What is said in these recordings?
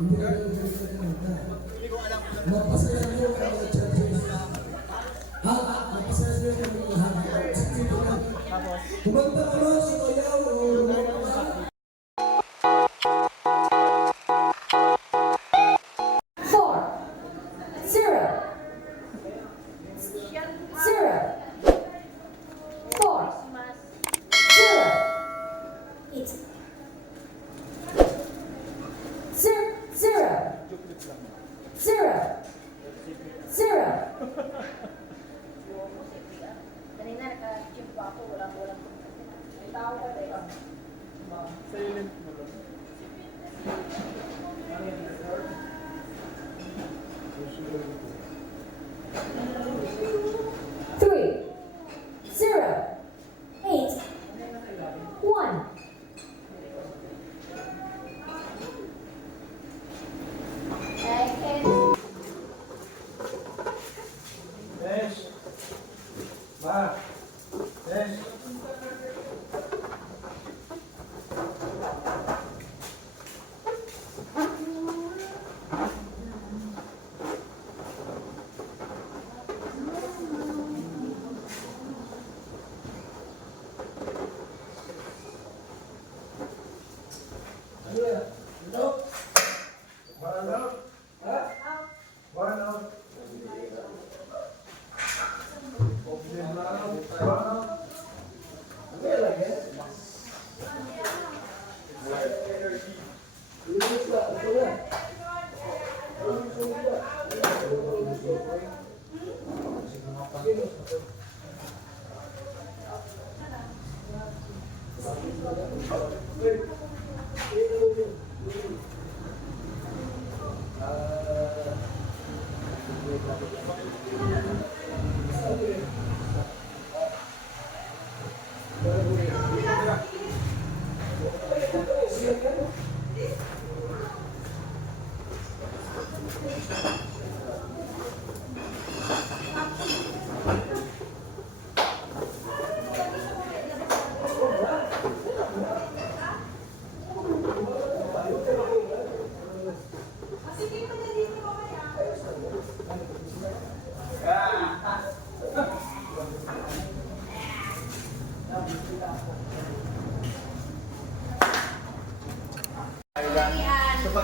Napasaya niyo ang mga churches. Napasaya niyo ang mga lahat. Kumanta ka lang sa kayaw o lumabas.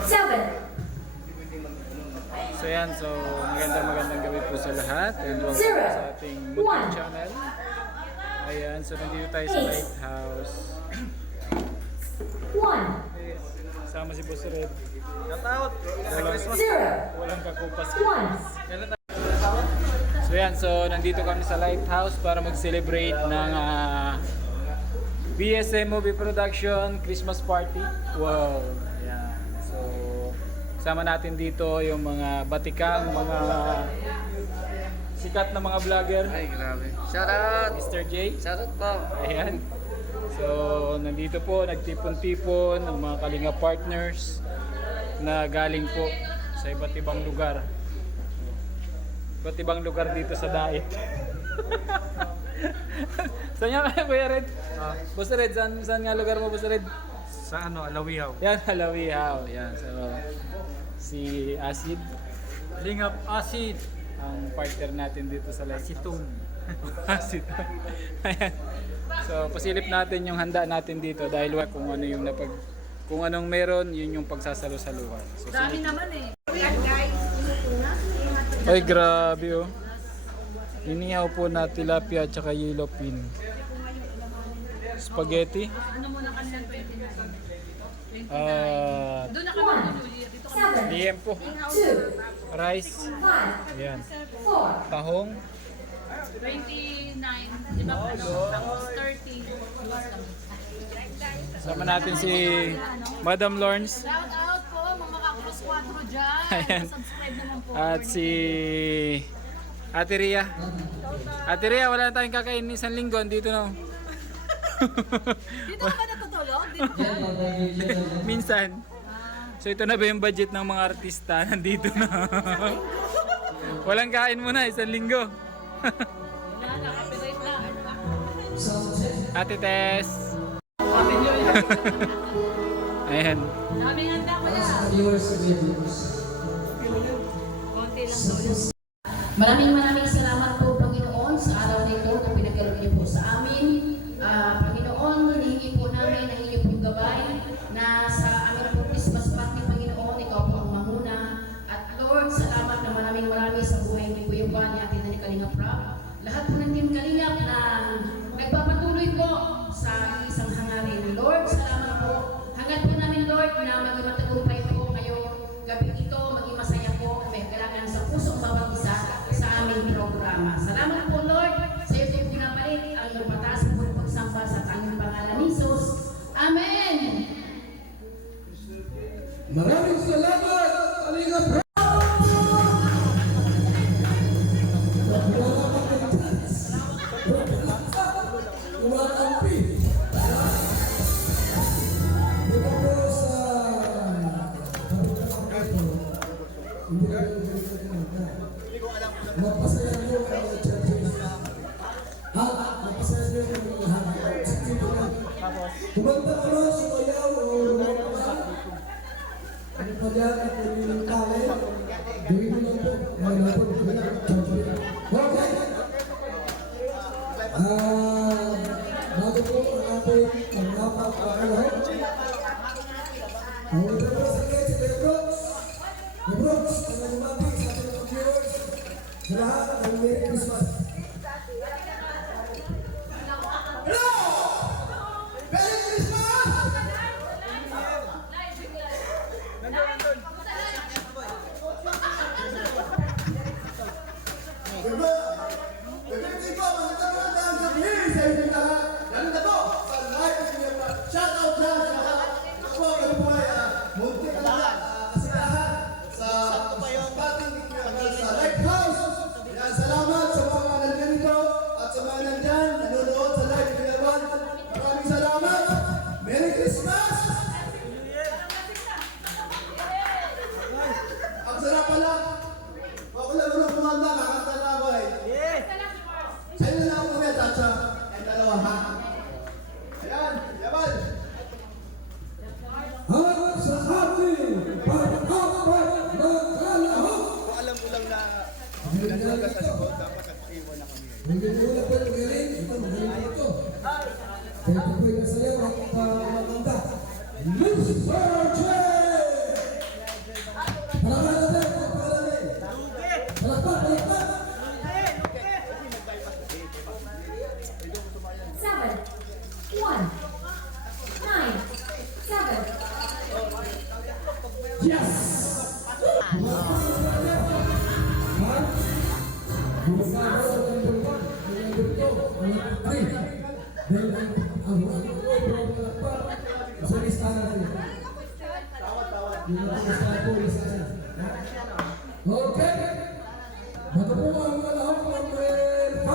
7. So yan, so magandang gabi po sa lahat and welcome sa ating YouTube channel. Ayan, so nandito tayo sa Lighthouse. 1. Sama si Boss Red. Shoutout! Walang kakupas. So yan, so nandito kami sa Lighthouse para mag-celebrate ng BSM Movie Production Christmas Party. Wow! Ayan. So, sama natin dito yung mga batikang, mga sikat na mga vlogger. Ay, grabe. Shoutout! Mr. J. Shoutout po! Ayan. So, nandito po, nagtipon-tipon ang mga Kalinga partners na galing po sa iba't ibang lugar. Iba't ibang lugar dito sa Daet. Saan nga kaya Kuya Red? Boss Red, saan nga lugar mo Boss Red? Sa Alawihaw. Yan, Halawihaw. Yan, so si Acid, Lingap Acid. ang partner natin dito sa Acetone. Acid. Ayan. So, pasilip natin yung handa natin dito dahil kung ano yung kung anong meron, yun yung pagsasalo-saluhan. So, Dami naman eh. Ayan guys. ay, grabe oh. Inihaw po na tilapia at saka yellow pin. Spaghetti. Ano muna kanila 29? Doon na kami nululi. Dito kami. Liempo. Rice. Ayan. Tahong. 29. Di ba ano? Tapos 30. Sama natin si Madam Lawrence. Shout out po mga ka-cross 4 dyan. Ayan. Subscribe naman po. At si Ate Ria. Ate Ria, wala na tayong kakain isang linggo. Dito na. Dito ka ba natutulog? Dito ka? Minsan. So ito na ba yung budget ng mga artista? Nandito na. Walang kain muna, isang linggo. Copyright na. Ate Tess. Ayan. Daming handa ko Para yan. sa viewers sa videos. Konti lang daw yun. Maraming salamat po, Panginoon, sa araw na ito na pinagkaroon niyo po sa amin. Panginoon, hinihingi po namin ang inyong pong gabay na sa aming po Christmas party, Panginoon, ikaw po ang mamuna. At Lord, salamat na maraming sa buhay ni Kuya Juan, ni Ate Nani Kalingap Rap. Lahat po ng Team Kalingap na nagpapatuloy po sa isang hangarin. Lord, salamat po. Hangad po namin, Lord, na maging matagumpay po ngayong gabi ito, maging masaya po, may kailangan sa puso ang bawat isa sa aming programa. Salamat po, Lord, sa iyo po pinapalit ang mataas po pagsamba sa tanging pangalan ni Jesus. Amen! Maraming salamat, Kalingap Rap! Umakampi. Dito po sa magpasaya niyo ang mga churches. Magpasaya niyo ang mga lahat. Kumanta ka na, sumayaw o lumaka. Ano pa dyan at yung talent? Gawin mo lang po. Mga napon, okay. Bago po ang ating panglapat-pangalaw. Ang ito po sa akin, si Kuya Brooks. Kuya Brooks, ang lumapit sa ating mga viewers. Sa lahat, ang Merry Christmas. Hello! Merry Christmas! Salamat sa mga nandito at sa mga nandyan nanonood sa live ni Kuya. Maraming salamat. Merry Christmas! Ang sarap pala. Ako lang rin kumanda, kakanta na ako eh. Sa'yo na ako kami, Tacha. Ang dalawa, ha? Ayan, yaman. At sa ating pag-apat na kalahok. Alam ko lang na naglaga sa likod, dapat nag-iwan na kami. Magigula po yung magaling. Ito, magaling po ito. Kaya po yung nasayaw ang pamaganda. Mr. J! Palakpan natin, palakpan natin. Palakpan, palakpan. 7, 1, 9, 7. Yes! Okay. Bago po ang malahok ng number 5.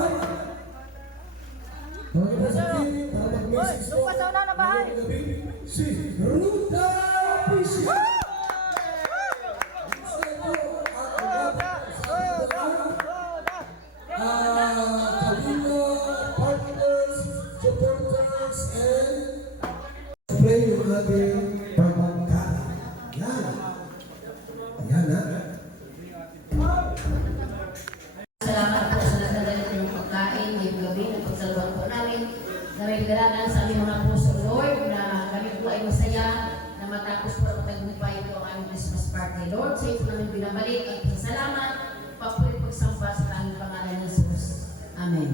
Mga kapatid, para mag-message po. Si Ruda Pisha. Kalina, partners, supporters, and play yung ating pamangkala. Yan. Yan ha. Salamat po sa lahat ng ganito ng pagkain, ngayong gabi, ng pagsalubong po namin na may kailangan sa aming mga puso, Lord, na kami po ay masaya na matapos po ang tagumpay po ang aming Christmas party. Lord, sa iyo po namin binabalik at salamat, papulit pagsamba sa tanging pangalan ng Jesus. Amen.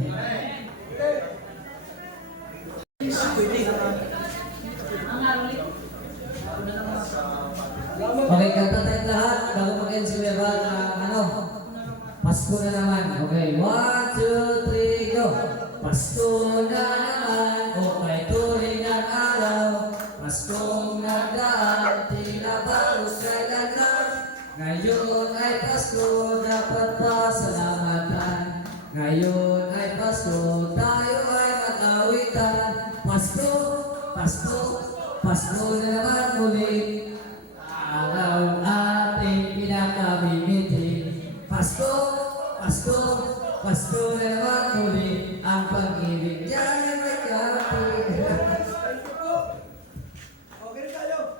Okay, kanta tayong lahat bago mag-end si Kuya ano? Pasko na naman. Okay, 1, 2, 3, go! Pasko na naman, okay, tuloy ng araw. Paskong nagdaan, tila bago kailan lang. Ngayon ay Pasko, dapat pasalamatan. Ngayon ay Pasko, tayo ay mag-awitan. Pasko, Pasko, Pasko na naman muli. Araw ating pinakabimitin. Pasko, Pasko, Pasko na naman muli. Ang pag-ibig dyan ay may kapit. Okay tayo.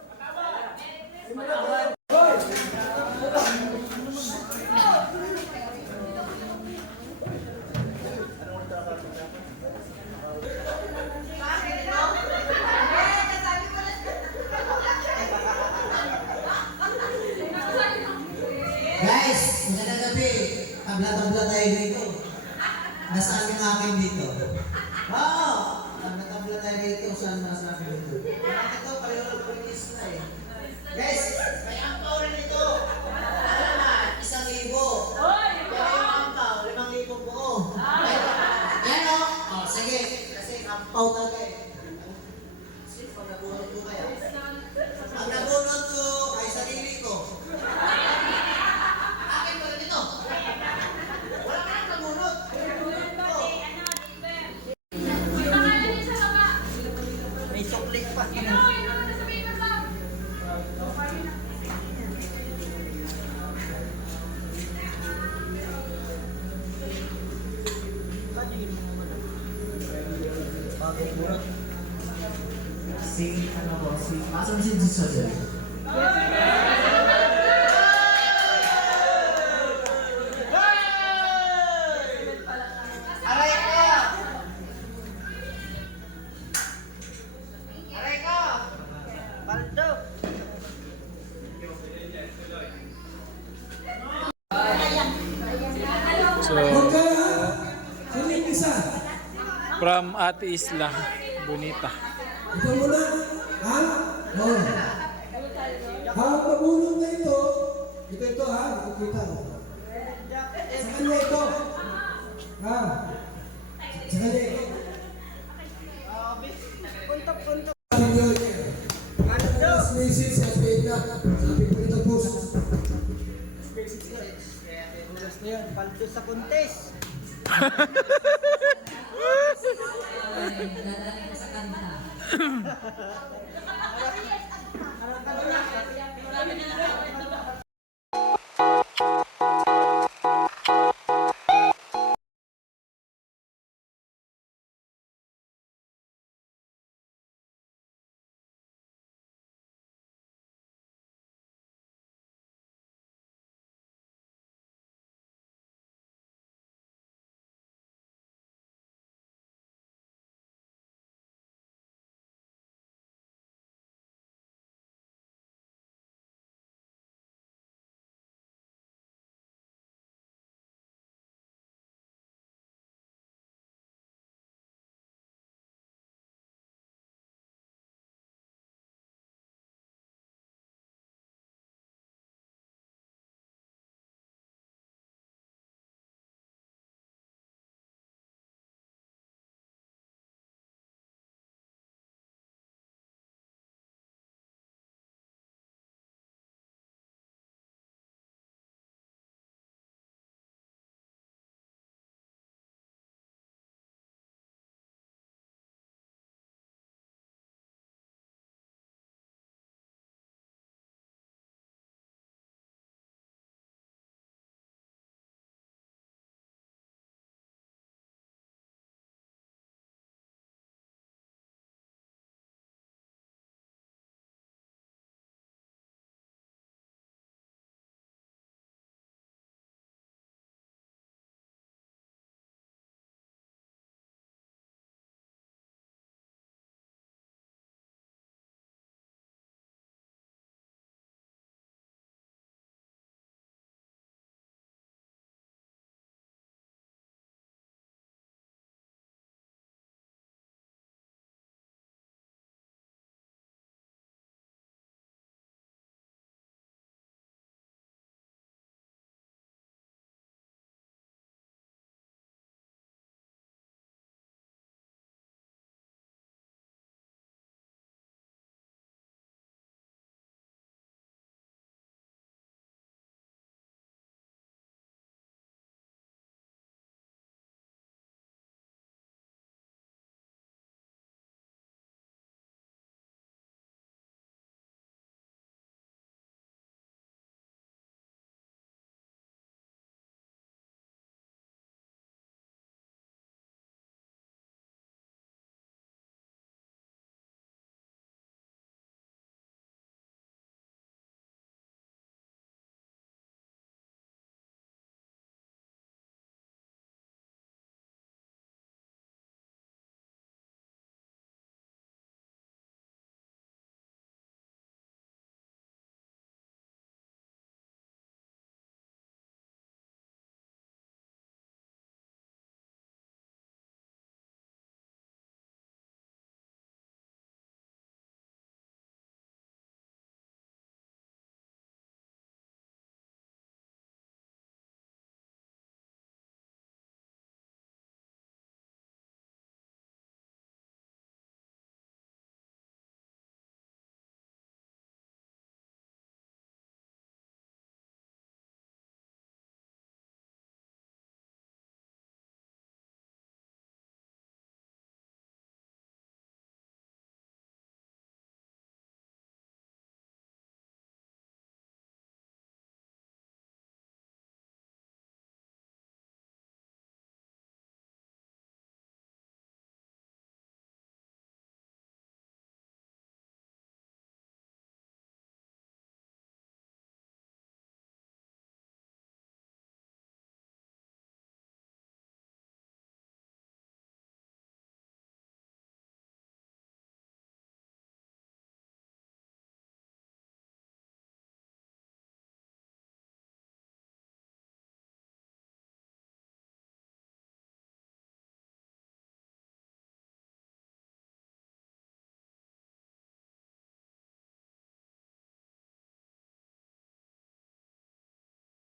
tayo dito. Nasaan yung akin dito? Oo! Natabla tayo dito. Saan nasa akin dito? Ito, palis na eh. Guys, may ampaw rin ito. Ano naman? 1,000. Pero yung ampaw, 5,000 po. Yan o. Oh, sige. Kasi ampaw talaga eh. Kasi pag nabunod ko kaya. Ang nabunod ko ay sarili ko. Akin ko rin ito. Wala ka nang nabunod. May suklik pa. Si, ano po, asan si Jesus dyan? Aray ka! Aray ka! Baldo! So, Huwag ka ha? Sino yung isa? from Ate Isla, Bonita. Ito muna. Ha? Oo. Habang mabulong na ito ha, nakikita mo. Sa kanya ito. Ha? Sa kanya ito. Last message sa Pena. Sabi ko ito po. Oras na yan, paldo sa kontes. Dadali ko sa kanta.